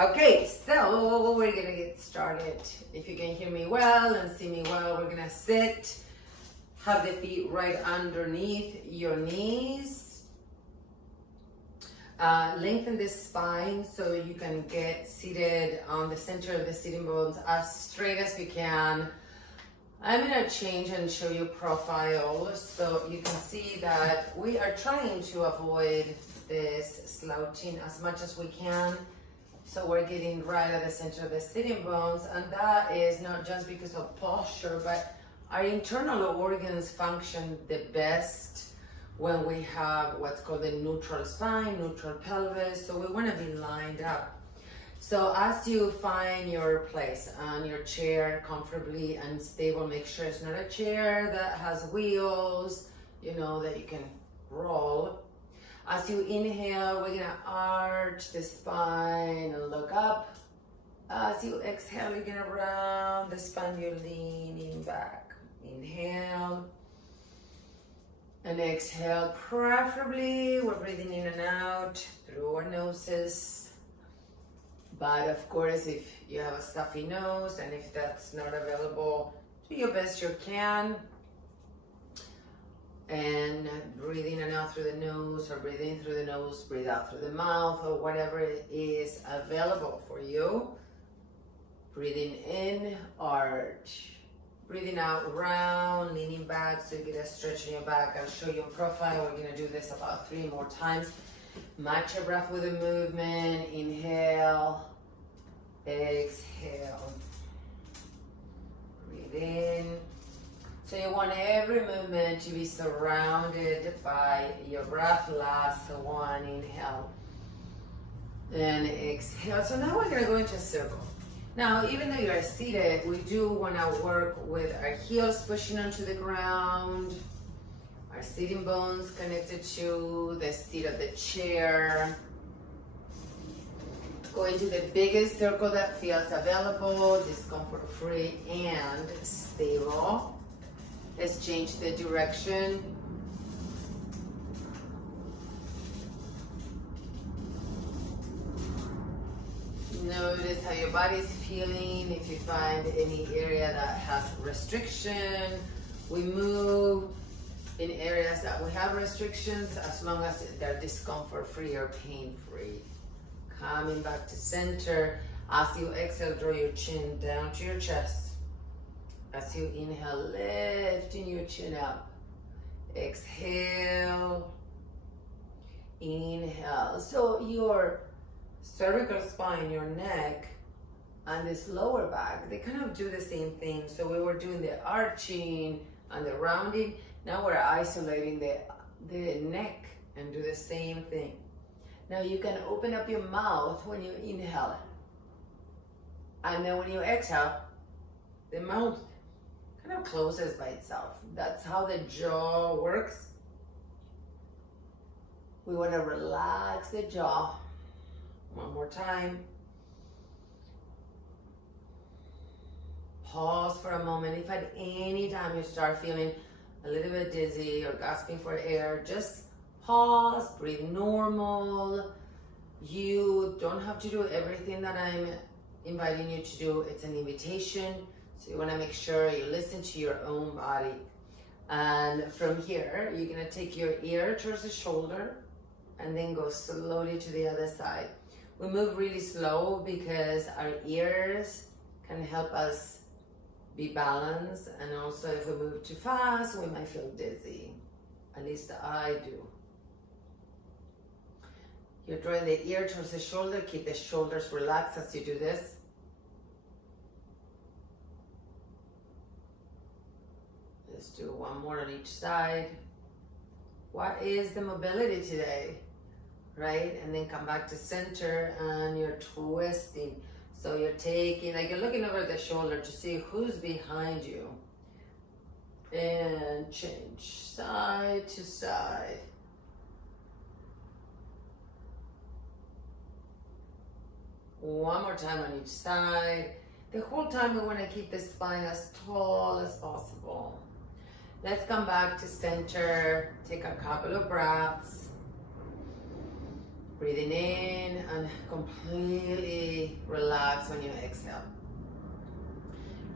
Okay, so we're gonna get started. If you can hear me well and see me well, we're gonna sit. Have the feet right underneath your knees. Lengthen the spine so you can get seated on the center of the sitting bones as straight as you can. I'm gonna change and show you profile so you can see that we are trying to avoid this slouching as much as we can. So we're getting right at the center of the sitting bones, and that is not just because of posture, but our internal organs function the best when we have what's called a neutral spine, neutral pelvis, so we want to be lined up. So as you find your place on your chair comfortably and stable, make sure it's not a chair that has wheels, you know, that you can roll. As you inhale, we're gonna arch the spine and look up. As you exhale, you're gonna round the spine, you're leaning back. Inhale and exhale. Preferably, we're breathing in and out through our noses. But of course, if you have a stuffy nose and if that's not available, do your best you can. And breathing in and out through the nose, or breathing through the nose, breathe out through the mouth, or whatever is available for you. Breathing in, arch. Breathing out, round, leaning back so you get a stretch in your back. I'll show you in profile. We're gonna do this about 3 more times. Match your breath with the movement. Inhale, exhale. Breathe in. So you want every movement to be surrounded by your breath. Last one, inhale and exhale. So now we're gonna go into a circle. Now, even though you're seated, we do wanna work with our heels pushing onto the ground, our sitting bones connected to the seat of the chair. Go into the biggest circle that feels available, discomfort-free and stable. Let's change the direction. Notice how your body's feeling. If you find any area that has restriction, we move in areas that we have restrictions as long as they're discomfort-free or pain-free. Coming back to center. As you exhale, draw your chin down to your chest. As you inhale, lifting your chin up. Exhale. Inhale. So your cervical spine, your neck, and this lower back, they kind of do the same thing. So we were doing the arching and the rounding. Now we're isolating the neck and do the same thing. Now you can open up your mouth when you inhale. And then when you exhale, the mouth kind of closes by itself. That's how the jaw works. We want to relax the jaw. One more time. Pause for a moment. If at any time you start feeling a little bit dizzy or gasping for air, just pause, breathe normal. You don't have to do everything that I'm inviting you to do. It's an invitation. So you want to make sure you listen to your own body. And from here, you're going to take your ear towards the shoulder and then go slowly to the other side. We move really slow because our ears can help us be balanced. And also if we move too fast, we might feel dizzy. At least I do. You're drawing the ear towards the shoulder. Keep the shoulders relaxed as you do this. Let's do one more on each side. What is the mobility today? Right? And then come back to center and you're twisting. So you're taking, like you're looking over the shoulder to see who's behind you. And change side to side. One more time on each side. The whole time we want to keep the spine as tall as possible. Let's come back to center. Take a couple of breaths. Breathing in and completely relax when you exhale.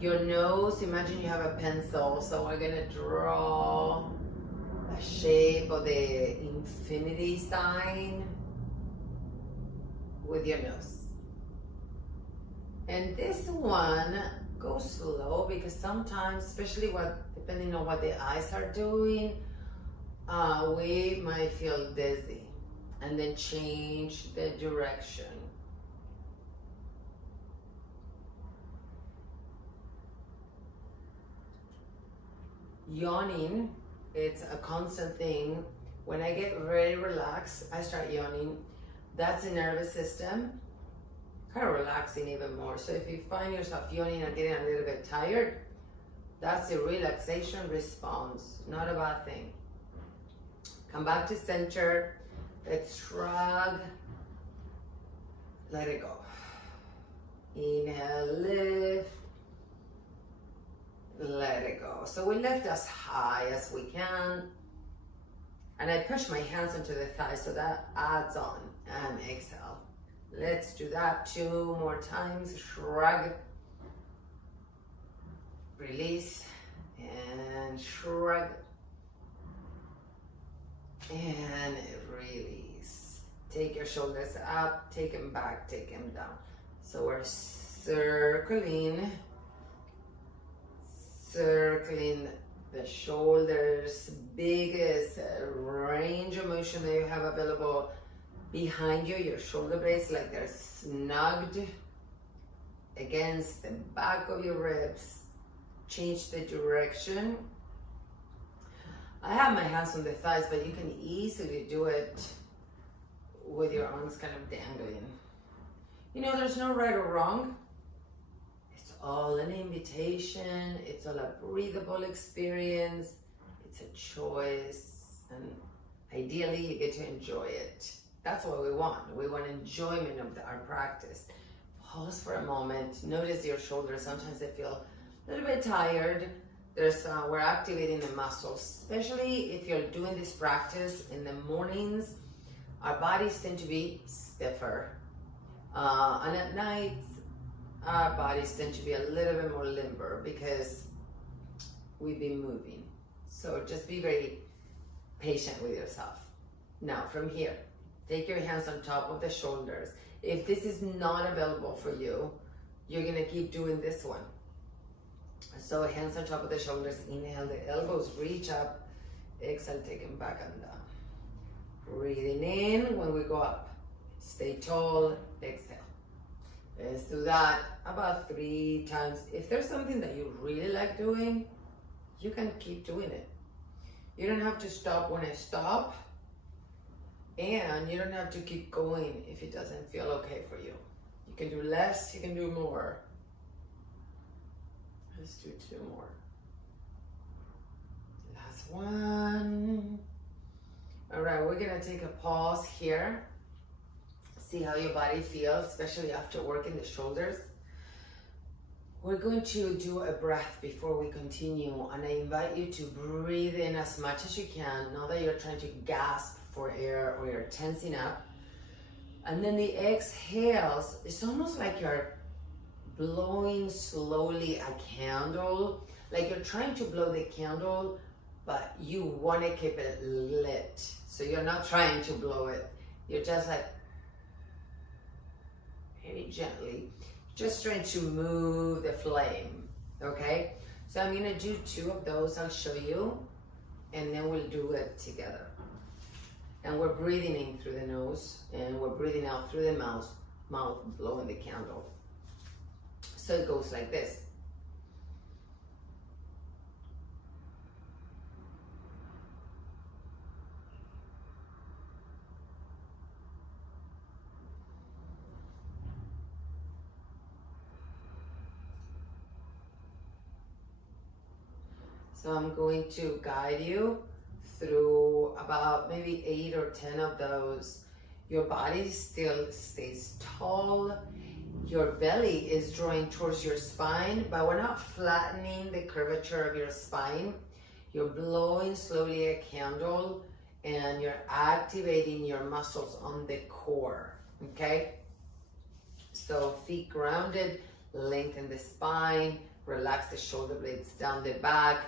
Your nose, imagine you have a pencil, so we're gonna draw the shape of the infinity sign with your nose. And this one, go slow, because sometimes, especially depending on what the eyes are doing, we might feel dizzy. And then change the direction. Yawning, it's a constant thing. When I get very relaxed, I start yawning. That's the nervous system kind of relaxing even more. So if you find yourself yawning and getting a little bit tired, that's a relaxation response, not a bad thing. Come back to center. Let's shrug. Let it go. Inhale, lift. Let it go. So we lift as high as we can. And I push my hands into the thighs, so that adds on. And exhale. Let's do that 2 more times. Shrug. Release. And shrug. And release. Take your shoulders up, take them back, take them down. So we're circling the shoulders, biggest range of motion that you have available behind you. Your shoulder blades, like they're snugged against the back of your ribs. Change the direction. I have my hands on the thighs, but you can easily do it with your arms kind of dangling. You know, there's no right or wrong. It's all an invitation. It's all a breathable experience. It's a choice. And ideally, you get to enjoy it. That's what we want. We want enjoyment of our practice. Pause for a moment. Notice your shoulders. Sometimes they feel a little bit tired. We're activating the muscles, especially if you're doing this practice in the mornings. Our bodies tend to be stiffer, and at night our bodies tend to be a little bit more limber because we've been moving. So just be very patient with yourself. Now from here, take your hands on top of the shoulders. If this is not available for you, you're gonna keep doing this one. So hands on top of the shoulders, inhale, the elbows reach up, exhale, take them back and down. Breathing in when we go up, stay tall, exhale. Let's do that about 3 times. If there's something that you really like doing, you can keep doing it. You don't have to stop when I stop, and you don't have to keep going if it doesn't feel okay for you. You can do less, you can do more. Let's do 2 more. Last one. All right, we're gonna take a pause here. See how your body feels, especially after working the shoulders. We're going to do a breath before we continue, and I invite you to breathe in as much as you can, not that you're trying to gasp for air or you're tensing up. And then the exhales, it's almost like you're blowing slowly a candle, like you're trying to blow the candle, but you want to keep it lit. So you're not trying to blow it. You're just like very gently, just trying to move the flame, okay? So I'm gonna do 2 of those, I'll show you, and then we'll do it together. And we're breathing in through the nose, and we're breathing out through the mouth, blowing the candle. So it goes like this. So I'm going to guide you through about maybe 8 or 10 of those. Your body still stays tall. Your belly is drawing towards your spine, but we're not flattening the curvature of your spine. You're blowing slowly a candle, and you're activating your muscles on the core, okay? So feet grounded, lengthen the spine, relax the shoulder blades down the back,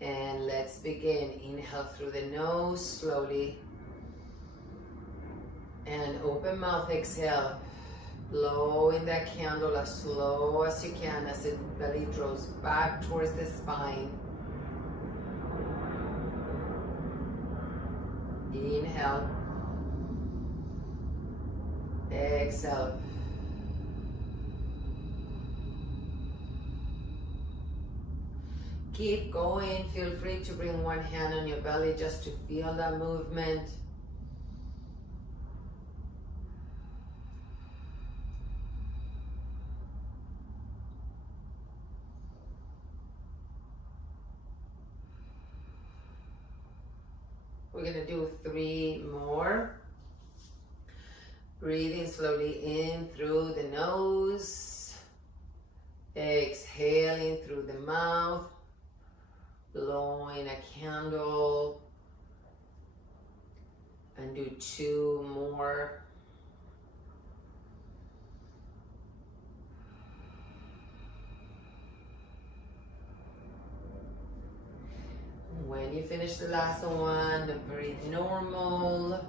and let's begin. Inhale through the nose slowly, and open mouth, exhale. Blowing that candle as slow as you can as the belly draws back towards the spine. Inhale. Exhale. Keep going. Feel free to bring one hand on your belly just to feel that movement. We're gonna do 3 more. Breathing slowly in through the nose. Exhaling through the mouth. Blowing a candle. And do 2 more. When you finish the last one, breathe normal.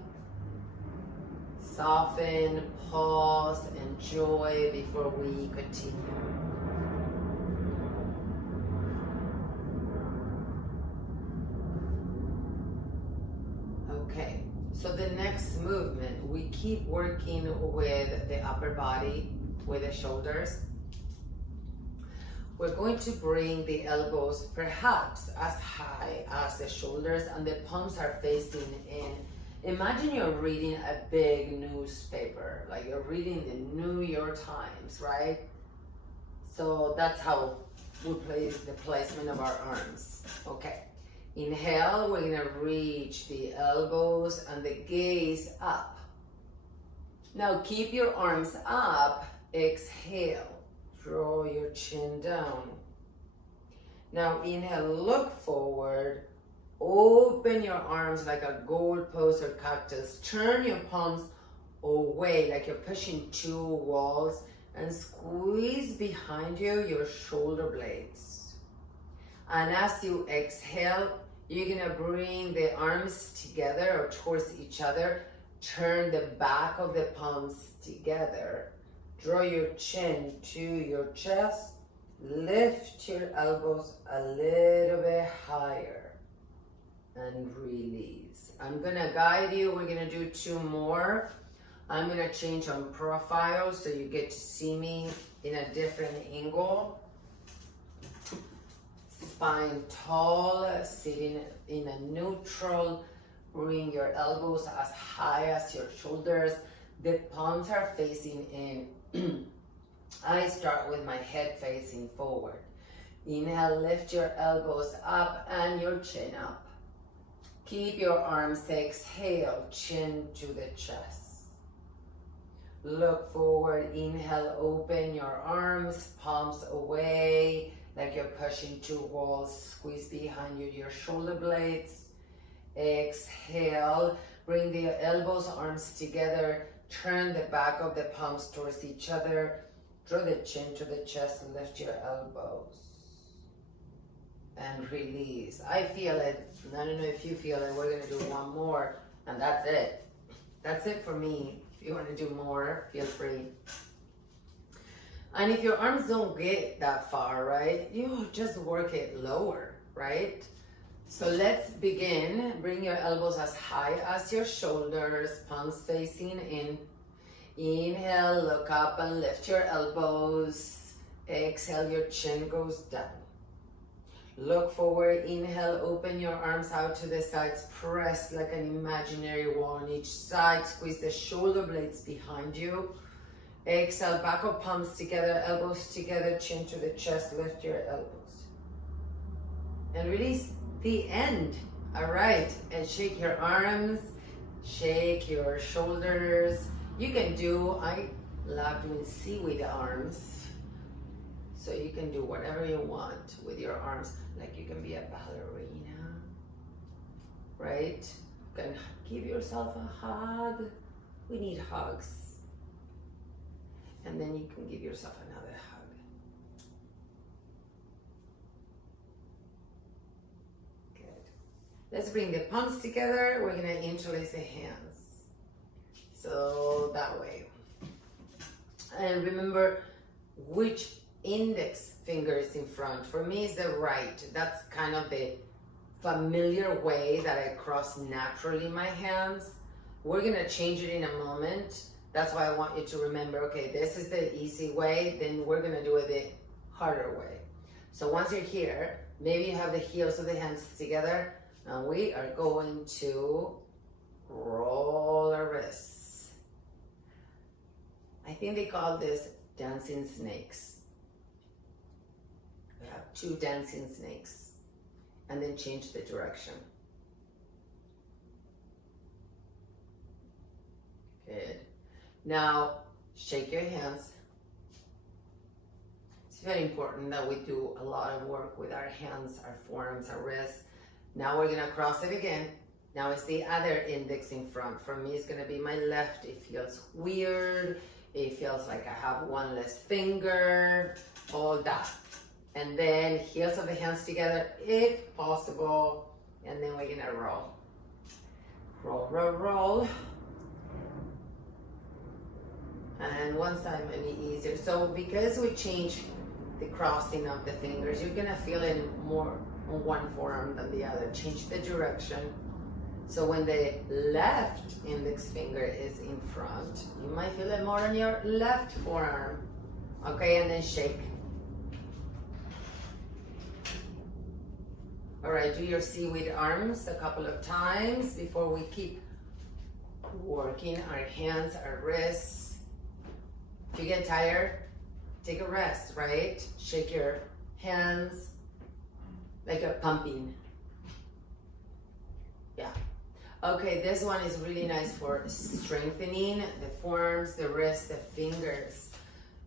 Soften, pause, enjoy before we continue. Okay, so the next movement, we keep working with the upper body, with the shoulders. We're going to bring the elbows perhaps as high as the shoulders, and the palms are facing in. Imagine you're reading a big newspaper, like you're reading the New York Times, right? So that's how we play the placement of our arms. Okay, inhale, we're gonna reach the elbows and the gaze up. Now keep your arms up, exhale. Draw your chin down. Now inhale, look forward. Open your arms like a goalpost or cactus. Turn your palms away like you're pushing 2 walls, and squeeze behind you your shoulder blades. And as you exhale, you're gonna bring the arms together or towards each other. Turn the back of the palms together. Draw your chin to your chest. Lift your elbows a little bit higher. And release. I'm gonna guide you. We're gonna do 2 more. I'm gonna change on profile so you get to see me in a different angle. Spine tall, sitting in a neutral. Bring your elbows as high as your shoulders. The palms are facing in. I start with my head facing forward. Inhale, lift your elbows up and your chin up. Keep your arms, exhale, chin to the chest. Look forward, inhale, open your arms, palms away, like you're pushing 2 walls. Squeeze behind you, your shoulder blades. Exhale, bring the elbows, arms together. Turn the back of the palms towards each other. Draw the chin to the chest and lift your elbows. And release. I feel it. I don't know if you feel it. We're going to do 1 more. And that's it. That's it for me. If you want to do more, feel free. And if your arms don't get that far, right, you just work it lower, right? So let's begin. Bring your elbows as high as your shoulders, palms facing in. Inhale, look up and lift your elbows. Exhale, your chin goes down. Look forward, inhale, open your arms out to the sides. Press like an imaginary wall on each side. Squeeze the shoulder blades behind you. Exhale, back of palms together, elbows together, chin to the chest. Lift your elbows. And release. The end. All right, and shake your arms, shake your shoulders. You can do, I love doing seaweed arms. So you can do whatever you want with your arms. Like you can be a ballerina, right? can give yourself a hug. We need hugs. And then you can give yourself another hug. Good. Let's bring the palms together. We're gonna interlace the hands. So that way. And remember which index finger is in front. For me, it's the right. That's kind of the familiar way that I cross naturally my hands. We're gonna change it in a moment. That's why I want you to remember, okay, this is the easy way, then we're gonna do it the harder way. So once you're here, maybe you have the heels of the hands together, and we are going to roll our wrists. I think they call this dancing snakes. We have 2 dancing snakes, and then change the direction. Good. Now, shake your hands. It's very important that we do a lot of work with our hands, our forearms, our wrists. Now we're gonna cross it again. Now it's the other index in front. For me, it's gonna be my left. It feels weird. It feels like I have one less finger, all that. And then heels of the hands together, if possible. And then we're gonna roll. Roll, roll, roll. And one side might be easier. So because we change the crossing of the fingers, you're gonna feel it more on one forearm than the other. Change the direction. So when the left index finger is in front, you might feel it more on your left forearm. Okay, and then shake. All right, do your seaweed arms a couple of times before we keep working our hands, our wrists. If you get tired, take a rest, right? Shake your hands like you're pumping. Yeah. Okay, this one is really nice for strengthening the forearms, the wrists, the fingers.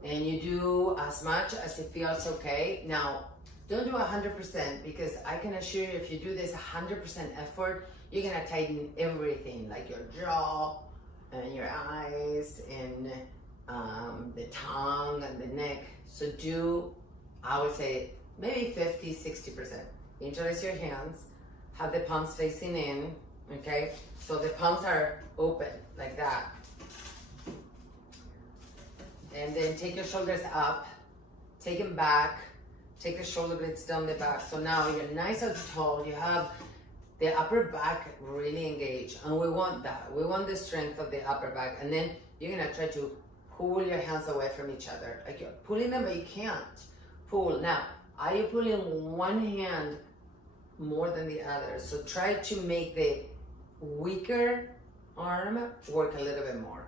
And you do as much as it feels okay. Now, don't do 100% because I can assure you if you do this 100% effort, you're gonna tighten everything, like your jaw and your eyes and the tongue and the neck. So do, I would say, maybe 50, 60%. Interlace your hands, have the palms facing in, okay? So the palms are open, like that. And then take your shoulders up, take them back, take the shoulder blades down the back. So now you're nice and tall, you have the upper back really engaged, and we want that. We want the strength of the upper back. And then you're gonna try to pull your hands away from each other. Like you're pulling them, but you can't pull. Now, are you pulling one hand more than the other? So try to make the weaker arm work a little bit more.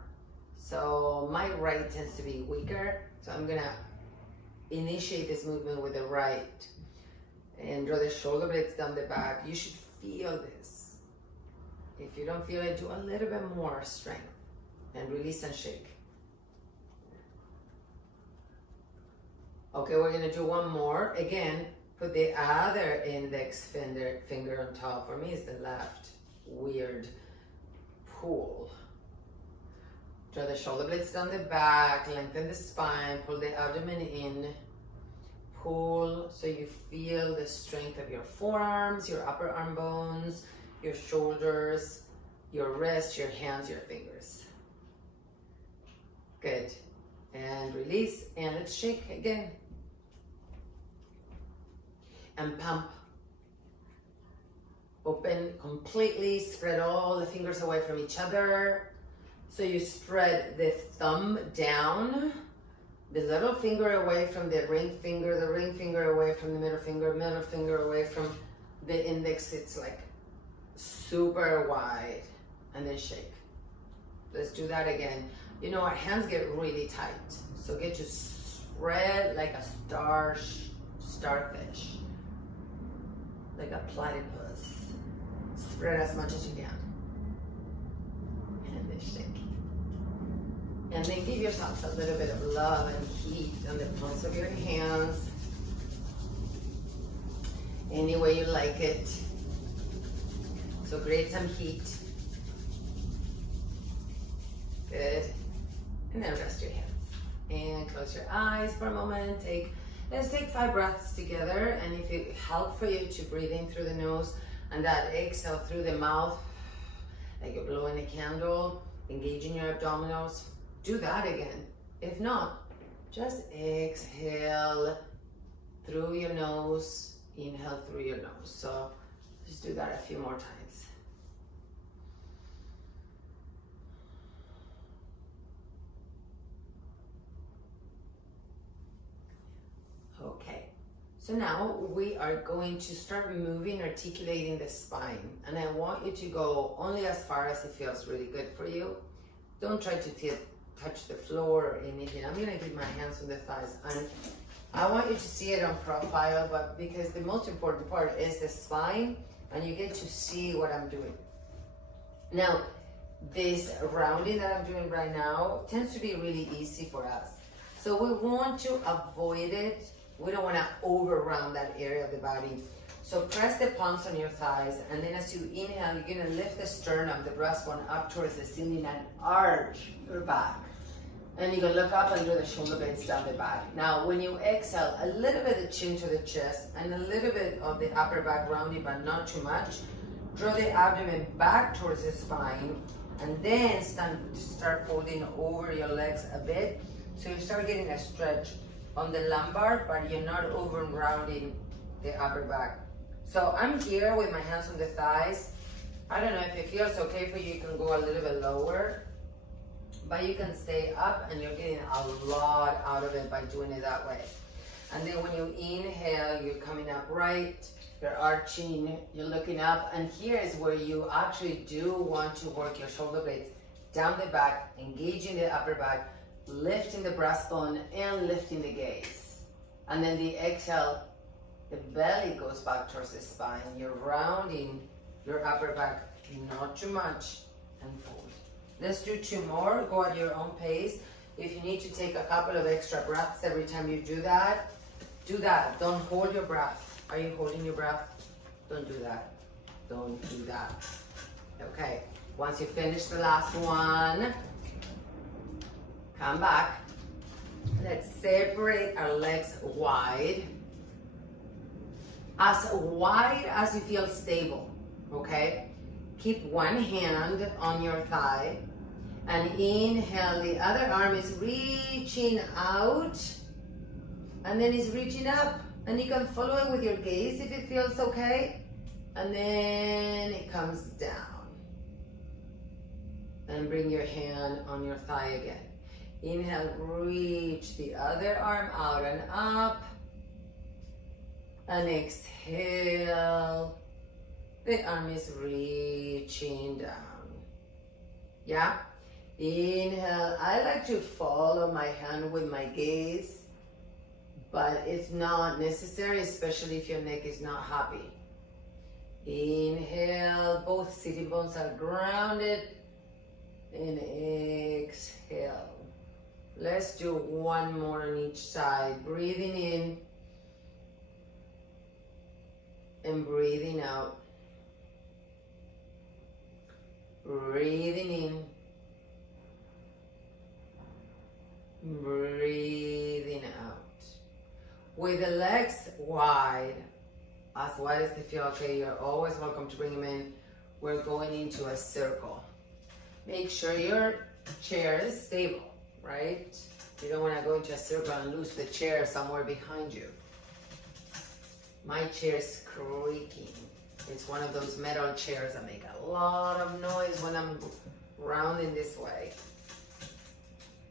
So my right tends to be weaker. So I'm gonna initiate this movement with the right and draw the shoulder blades down the back. You should feel this. If you don't feel it, do a little bit more strength and release and shake. Okay, we're gonna do one more. Again, put the other index finger on top. For me, it's the left. Weird. Pull. Draw the shoulder blades down the back, lengthen the spine, pull the abdomen in. Pull so you feel the strength of your forearms, your upper arm bones, your shoulders, your wrists, your hands, your fingers. Good. And release, and let's shake again. And pump. Open completely, spread all the fingers away from each other. So you spread the thumb down, the little finger away from the ring finger away from the middle finger away from the index. It's like super wide, and then shake. Let's do that again. You know, our hands get really tight, so get to spread like a starfish, like a platypus. Spread as much as you can. And then shake. And then give yourself a little bit of love and heat on the palms of your hands. Any way you like it. So create some heat. Good. And then rest your hands. And close your eyes for a moment. Let's take 5 breaths together. And if it helps for you to breathe in through the nose and that exhale through the mouth, like you're blowing a candle, engaging your abdominals, do that again. If not, just exhale through your nose, inhale through your nose. So just do that a few more times. Okay, so now we are going to start moving, articulating the spine. And I want you to go only as far as it feels really good for you. Don't try to touch the floor or anything. I'm gonna keep my hands on the thighs. And I want you to see it on profile, but because the most important part is the spine, and you get to see what I'm doing. Now, this rounding that I'm doing right now tends to be really easy for us. So we want to avoid it. We don't want to over round that area of the body. So press the palms on your thighs, and then as you inhale, you're going to lift the sternum, the breastbone up towards the ceiling and arch your back. And you can look up and do the shoulder blades down the back. Now, when you exhale, a little bit of chin to the chest and a little bit of the upper back rounding, but not too much. Draw the abdomen back towards the spine, and then start folding over your legs a bit. So you start getting a stretch on the lumbar, but you're not over rounding the upper back. So I'm here with my hands on the thighs. I don't know if it feels okay for you, you can go a little bit lower, but you can stay up, and you're getting a lot out of it by doing it that way. And then when you inhale, you're coming up right, you're arching, you're looking up, and here is where you actually do want to work your shoulder blades down the back, engaging the upper back, lifting the breastbone and lifting the gaze. And then the exhale, the belly goes back towards the spine. You're rounding your upper back, not too much, and fold. Let's do 2 more. Go at your own pace. If you need to take a couple of extra breaths every time you do that, do that. Don't hold your breath. Are you holding your breath? Don't do that. Don't do that. Okay. Once you finish the last one, come back. Let's separate our legs wide as you feel stable, okay? Keep one hand on your thigh and inhale. The other arm is reaching out, and then it's reaching up, and you can follow it with your gaze if it feels okay, and then it comes down. And bring your hand on your thigh again. Inhale, reach the other arm out and up. And exhale, the arm is reaching down. Yeah? Inhale, I like to follow my hand with my gaze, but it's not necessary, especially if your neck is not happy. Inhale, both sitting bones are grounded. And exhale. Let's do 1 more on each side. Breathing in and breathing out. Breathing in, breathing out. With the legs wide as they feel okay, you're always welcome to bring them in. We're going into a circle. Make sure your chair is stable, right? You don't want to go into a circle and lose the chair somewhere behind you. My chair is creaking. It's one of those metal chairs that make a lot of noise when I'm rounding this way.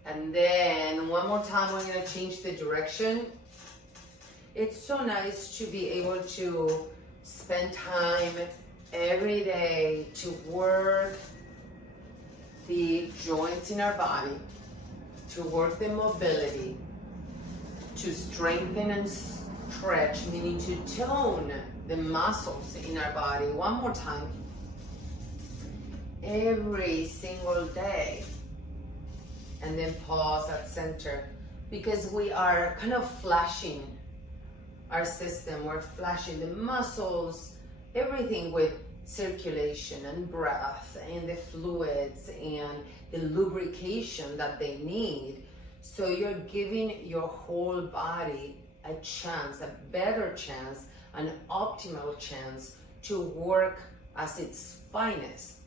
And then one more time, we're going to change the direction. It's so nice to be able to spend time every day to work the joints in our body, to work the mobility, to strengthen and stretch, meaning to tone the muscles in our body. One more time. Every single day. And then pause at center, because we are kind of flashing our system. We're flashing the muscles, everything with circulation and breath and the fluids and the lubrication that they need. So you're giving your whole body a chance, a better chance, an optimal chance to work as its finest.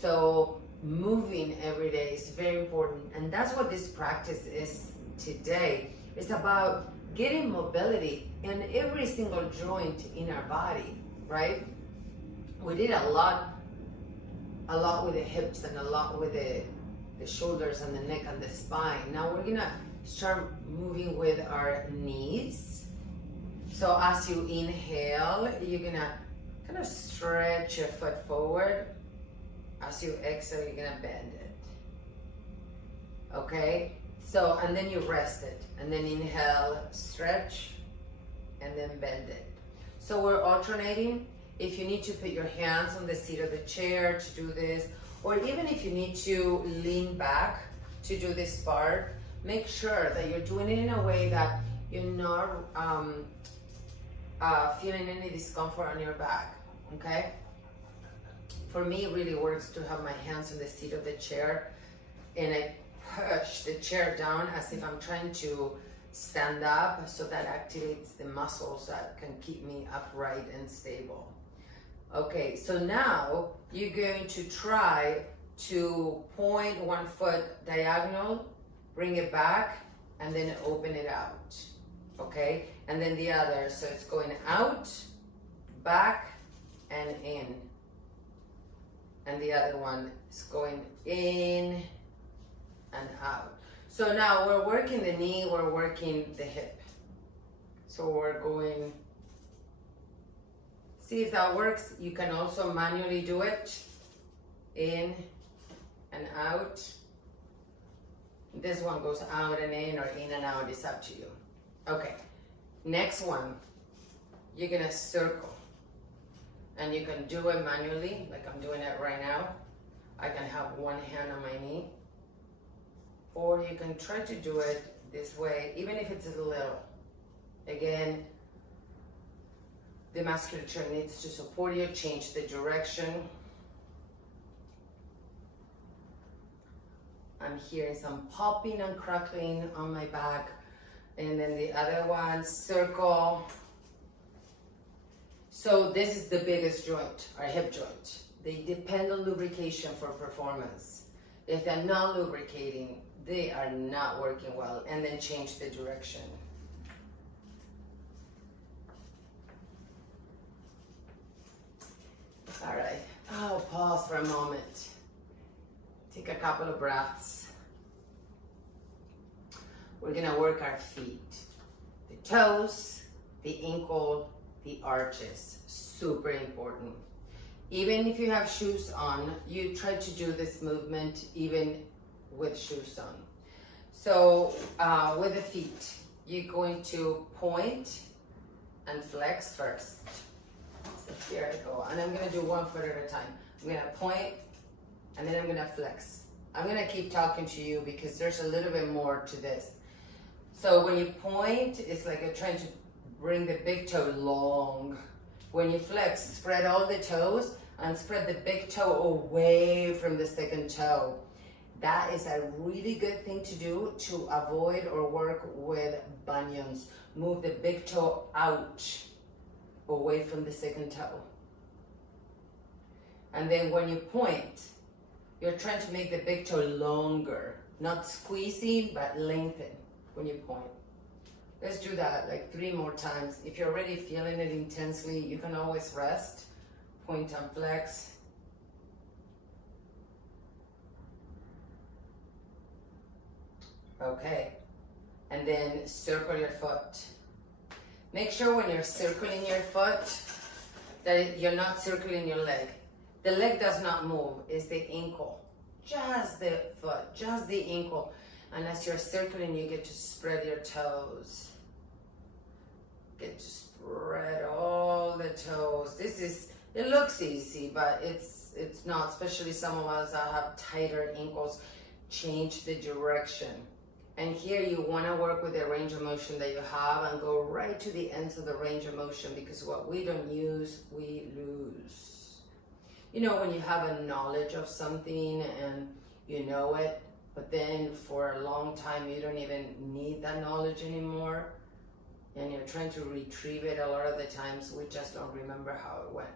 So moving every day is very important, and that's what this practice is today. It's about getting mobility in every single joint in our body, right? We did a lot with the hips and a lot with the shoulders and the neck and the spine. Now we're gonna start moving with our knees. So as you inhale, you're gonna kind of stretch your foot forward. As you exhale, you're gonna bend it. Okay? So, and then you rest it. And then inhale, stretch, and then bend it. So we're alternating. If you need to put your hands on the seat of the chair to do this, or even if you need to lean back to do this part, make sure that you're doing it in a way that you're not feeling any discomfort on your back, okay? For me, it really works to have my hands on the seat of the chair, and I push the chair down as if I'm trying to stand up, so that activates the muscles that can keep me upright and stable. Okay, so now you're going to try to point one foot diagonal, bring it back, and then open it out, okay? And then the other, so it's going out, back, and in. And the other one is going in and out. So now we're working the knee, we're working the hip. So we're going, see if that works. You can also manually do it, in and out. This one goes out and in, or in and out, it's up to you. Okay, next one, you're gonna circle. And you can do it manually, like I'm doing it right now. I can have one hand on my knee. Or you can try to do it this way, even if it's a little. Again, the musculature needs to support you, change the direction. I'm hearing some popping and crackling on my back. And then the other one, circle. So this is the biggest joint, our hip joint. They depend on lubrication for performance. If they're not lubricating, they are not working well. And then change the direction. All right, I'll pause for a moment. Take a couple of breaths. We're gonna work our feet. The toes, the ankle, the arches, super important. Even if you have shoes on, you try to do this movement even with shoes on. So with the feet, you're going to point and flex first. So here I go, and I'm gonna do one foot at a time. I'm gonna point, and then I'm gonna flex. I'm gonna keep talking to you because there's a little bit more to this. So when you point, it's like you're trying to bring the big toe long. When you flex, spread all the toes and spread the big toe away from the second toe. That is a really good thing to do to avoid or work with bunions. Move the big toe out, away from the second toe. And then when you point, you're trying to make the big toe longer, not squeezing, but lengthen when you point. Let's do that like 3 more times. If you're already feeling it intensely, you can always rest. Point and flex. Okay, and then circle your foot. Make sure when you're circling your foot that you're not circling your leg. The leg does not move, it's the ankle. Just the foot, just the ankle. And as you're circling, you get to spread your toes. Get to spread all the toes. It looks easy, but it's not, especially some of us that have tighter ankles. Change the direction. And here you want to work with the range of motion that you have and go right to the ends of the range of motion, because what we don't use, we lose. You know, when you have a knowledge of something and you know it, but then for a long time you don't even need that knowledge anymore, and you're trying to retrieve it, a lot of the times we just don't remember how it went.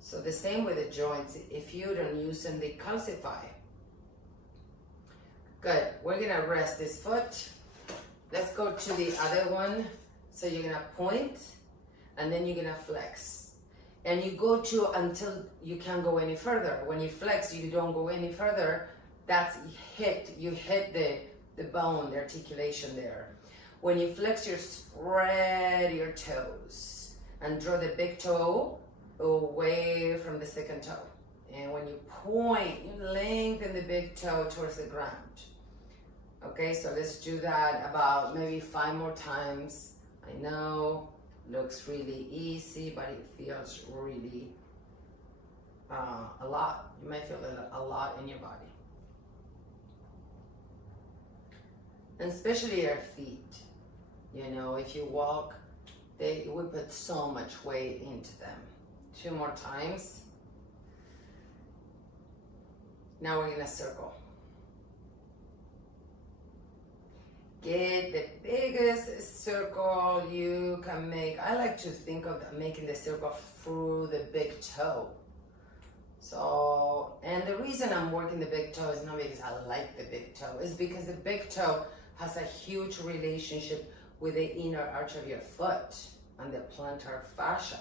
So the same with the joints. If you don't use them, they calcify. Good. We're gonna rest this foot. Let's go to the other one. So you're gonna point, and then you're gonna flex. And you go to until you can't go any further. When you flex, you don't go any further. That's you hit the bone, the articulation there. When you flex, you spread your toes and draw the big toe away from the second toe. And when you point, you lengthen the big toe towards the ground. Okay, so let's do that about maybe 5 more times. I know, looks really easy, but it feels really a lot. You might feel a lot in your body. And especially your feet. You know, if you walk, we put so much weight into them. 2 more times. Now we're gonna circle. Get the biggest circle you can make. I like to think of making the circle through the big toe. So, and the reason I'm working the big toe is not because I like the big toe, it's because the big toe has a huge relationship with the inner arch of your foot and the plantar fascia.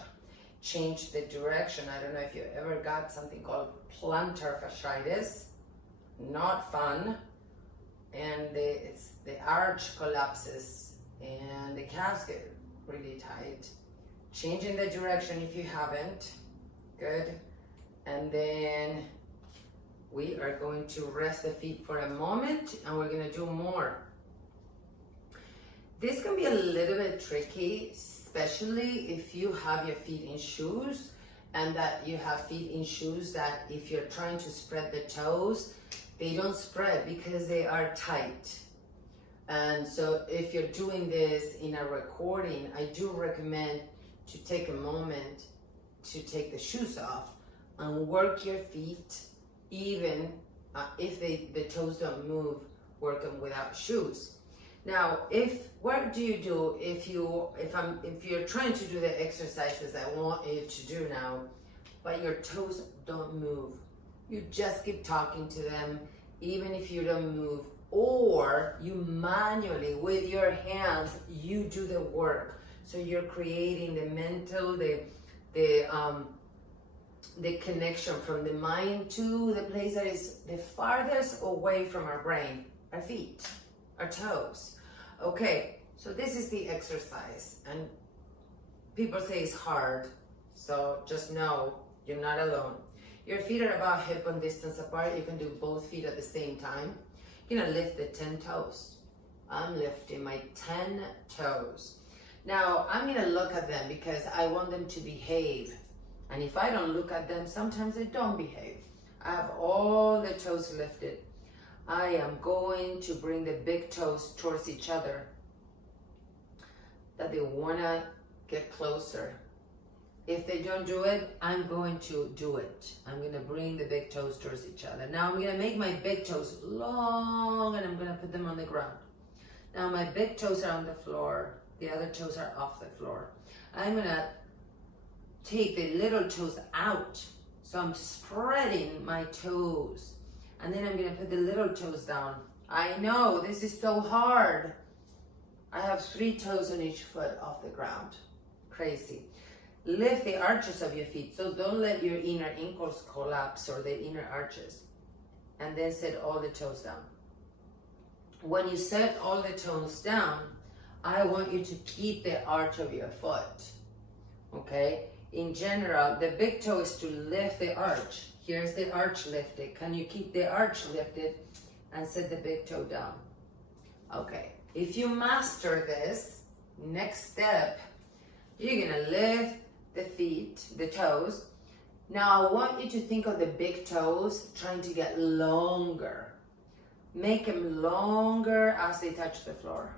Change the direction. I don't know if you ever got something called plantar fasciitis. Not fun. And the arch collapses and the calves get really tight. Changing the direction if you haven't. Good. And then we are going to rest the feet for a moment, and we're going to do more. This can be a little bit tricky, especially if you have your feet in shoes, and that you have feet in shoes that if you're trying to spread the toes, they don't spread because they are tight. And so if you're doing this in a recording, I do recommend to take a moment to take the shoes off and work your feet, even if the toes don't move, work them without shoes. Now, what do you do if you're trying to do the exercises I want you to do now, but your toes don't move? You just keep talking to them, even if you don't move, or you manually with your hands, you do the work. So you're creating the mental, the connection from the mind to the place that is the farthest away from our brain, our feet, our toes. Okay, so this is the exercise, and people say it's hard, so just know you're not alone. Your feet are about hip-bone distance apart. You can do both feet at the same time. You're gonna lift the 10 toes. I'm lifting my 10 toes. Now, I'm gonna look at them because I want them to behave. And if I don't look at them, sometimes they don't behave. I have all the toes lifted. I am going to bring the big toes towards each other, that they wanna get closer. If they don't do it, I'm going to do it. I'm gonna bring the big toes towards each other. Now I'm gonna make my big toes long, and I'm gonna put them on the ground. Now my big toes are on the floor. The other toes are off the floor. I'm gonna take the little toes out. So I'm spreading my toes. And then I'm gonna put the little toes down. I know, this is so hard. I have 3 toes on each foot off the ground. Crazy. Lift the arches of your feet. So don't let your inner ankles collapse or the inner arches. And then set all the toes down. When you set all the toes down, I want you to keep the arch of your foot. Okay? In general, the big toe is to lift the arch. Here's the arch lifted. Can you keep the arch lifted and set the big toe down? Okay. If you master this, next step, you're gonna lift the feet, the toes. Now I want you to think of the big toes trying to get longer. Make them longer as they touch the floor.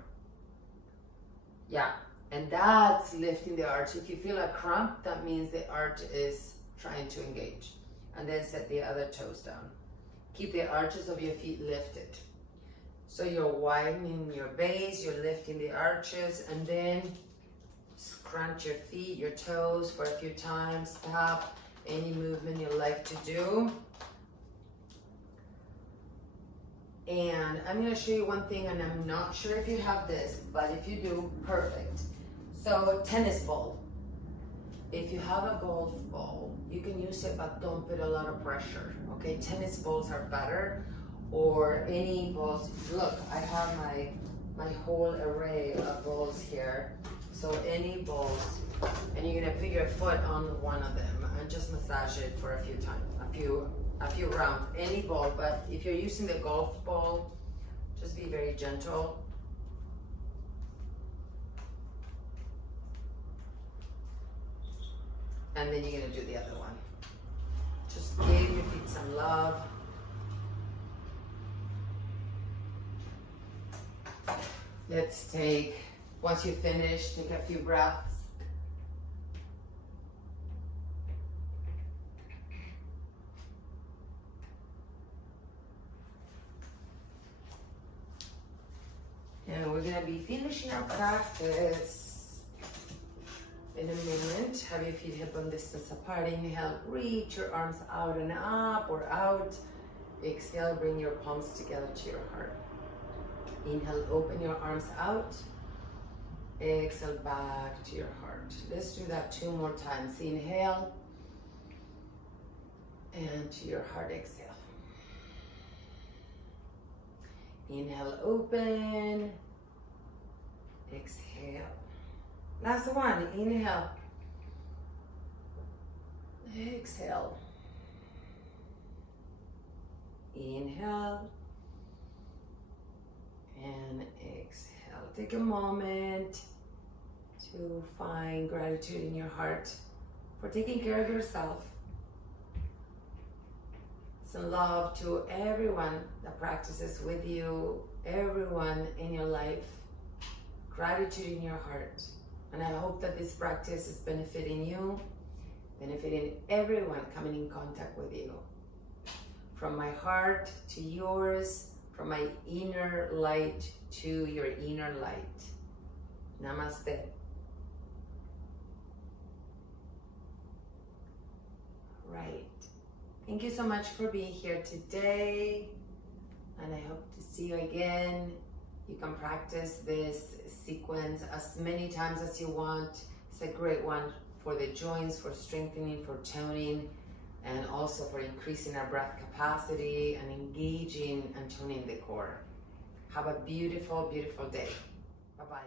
Yeah, and that's lifting the arch. If you feel a cramp, that means the arch is trying to engage. And then set the other toes down. Keep the arches of your feet lifted. So you're widening your base, you're lifting the arches, and then scrunch your feet, your toes for a few times. Tap any movement you like to do. And I'm going to show you one thing, and I'm not sure if you have this, but if you do, perfect. So tennis ball. If you have a golf ball, you can use it, but don't put a lot of pressure, okay? Tennis balls are better, or any balls. Look, I have my whole array of balls here. So any balls, and you're gonna put your foot on one of them and just massage it for a few times, a few rounds. Any ball, but if you're using the golf ball, just be very gentle. And then you're gonna do the other one. Just give your feet some love. Let's take, once you finish, take a few breaths. And we're gonna be finishing our practice in a minute. Have your feet hip on distance apart. Inhale, reach your arms out and up or out. Exhale, bring your palms together to your heart. Inhale, open your arms out. Exhale, back to your heart. Let's do that 2 more times. Inhale, and to your heart, exhale. Inhale, open. Exhale. Last one. Inhale. Exhale. Inhale. And exhale. Take a moment to find gratitude in your heart for taking care of yourself. Some love to everyone that practices with you, everyone in your life. Gratitude in your heart. And I hope that this practice is benefiting you, benefiting everyone coming in contact with you. From my heart to yours, from my inner light to your inner light. Namaste. Right. Thank you so much for being here today. And I hope to see you again. You can practice this sequence as many times as you want. It's a great one for the joints, for strengthening, for toning, and also for increasing our breath capacity and engaging and toning the core. Have a beautiful, beautiful day. Bye-bye.